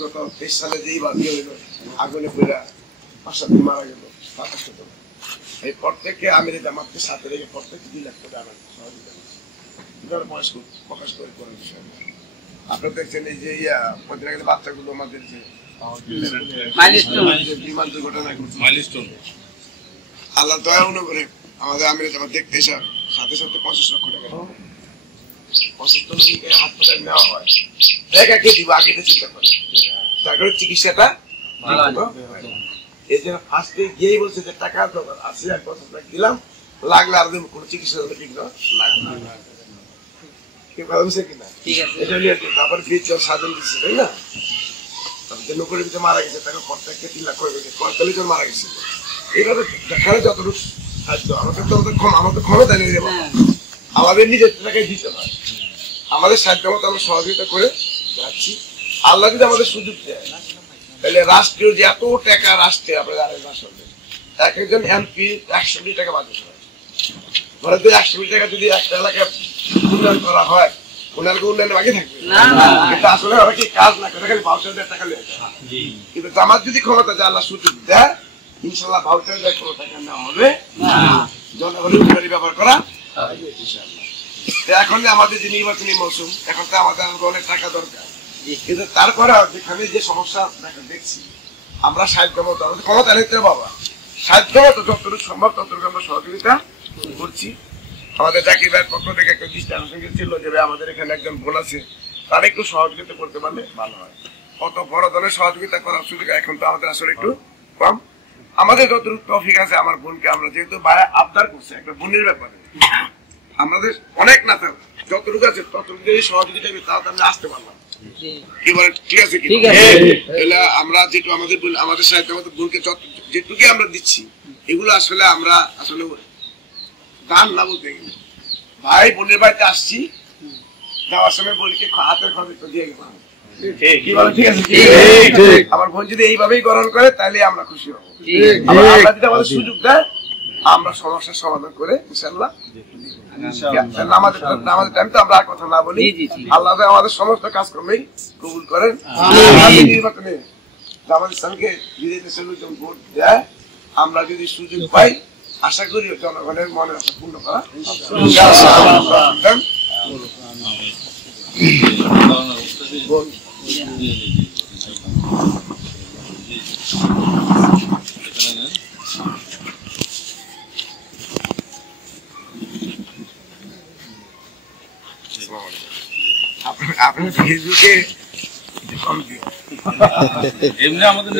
গত 23 সালে যেই বাদ হইল আগুনে পুরা 5-7 দিন মারা গেল 27 জন। এই প্রত্যেককে আমিরে জামাতকে সাথে রেখে প্রত্যেককে 2 লাখ টাকা দান সহযোগিতা করছে। এটার প্রকাশ করে করার বিষয়। আপনারা দেখছেন এই যে প্রতিদিন বাচ্চাগুলো আমাদের যে বিমান দুর্ঘটনা মাইলস্টোন, আল্লাহ দয়া অনুগ্রহে আমাদের আমিরে জামাত দেখতে এসে সাথে সাথে 25 লক্ষ টাকা 75 লোকের হাসপাতালে নেওয়া হয়। কে দিব আগে চিন্তা করে তারপরে চিকিৎসাটা এই জন্য ফার্স্টে গিয়েই বলছে যে টাকা আছে 1 বছর দিলাম, লাগলে আর দেবো, কোনো চিকিৎসা ঠিক না তারপর সাধন দিচ্ছে তাই না। নৌকরের ভিতরে মারা গেছে তাকে প্রত্যেককে 3 লাখ করে 45 জন মারা গেছে। এইভাবে দেখালে যতটুকু সাহায্য আমাদের তো আমাদের ক্ষমতা নেই, আমাদের নিজের টাকায় দিতে হয়, আমাদের সাহায্য মতো আমরা সহযোগিতা করে যাচ্ছি। আল্লাহ যদি আমাদের সুযোগ দেয় তাহলে রাষ্ট্রীয় যে এত টাকা রাষ্ট্রে আপনাদের এক একজন এমপি 100 কোটি টাকা বাজেট হয়। ধরে 100 কোটি টাকা যদি একটা এলাকায় উন্নয়ন করা হয়, ওনার উন্নয়নে বাকি থাকবে কিন্তু আসলে ওরা কি কাজ না করে খালি ভাউচার দিয়ে টাকা নিয়ে যায়। কিন্তু জামাত যদি ক্ষমতা যে আল্লাহ সুযোগ দেয়, ইনশাল্লাহ ভাউচার দিয়ে কোনো টাকা নেওয়া হবে জনগণের উপকারী ব্যবহার করা। এখন যে আমাদের যে নির্বাচনী মৌসুম, এখন তো আমাদের অনেক টাকা দরকার, কিন্তু তারপরে যেখানে যে সমস্যা দেখছি আমরা সাহায্য মতো আমাদের ক্ষমতা নিতে বাবা সাহায্য মতো যতটুকু সম্ভব ততটুকু আমরা সহযোগিতা করছি। আমাদের জাকির ভাইয়ের পক্ষ থেকে একটা দৃষ্টি আকর্ষণ ছিল যে আমাদের এখানে একজন বোন আছে, তারা একটু সহযোগিতা করতে পারলে ভালো হয়। কত বড় ধরনের সহযোগিতা করার সুযোগ এখন তো আমাদের আসলে একটু কম। আমাদের যতটুকু টপিক আছে আমার বোনকে আমরা যেহেতু বাইরে আবদার করছি একটা বোনের ব্যাপারে, আমাদের অনেক না থাকবে যতটুকু আছে ততটুকু যদি সহযোগিতা করি তাহলে আমরা আসতে পারলাম। কি বলেন ঠিক আছে? আমরা যেটু আমাদের সাহিত্য আমাদের বোনকে যেটুকু আমরা দিচ্ছি এগুলো আসলে আমরা আসলে দান না বলতে গেলে ভাই বোনের বাড়িতে আসছি, যাওয়ার সময় বোনকে হাতের খরচ দিয়ে গেলাম। আমার বোন যদি এইভাবেই গ্রহণ করে তাহলে আমরা খুশি হবো। আল্লাহ যদি আমাদের সুযোগ দেয় আমরা সমস্যার সমাধান করে ইনশাআল্লাহ আমাদের টাইম তো আমরা আর কথা না বলি। আল্লাহ আমাদের সমস্ত কাজকর্মেই কবুল করেন। নির্বাচনে জামাত ইসলামকে বিজেপি ভোট দেয়, আমরা যদি সুযোগ পাই আশা করি জনগণের মনের আশা পূর্ণ করা। আপনি ফেসবুকে এমনি আমাদের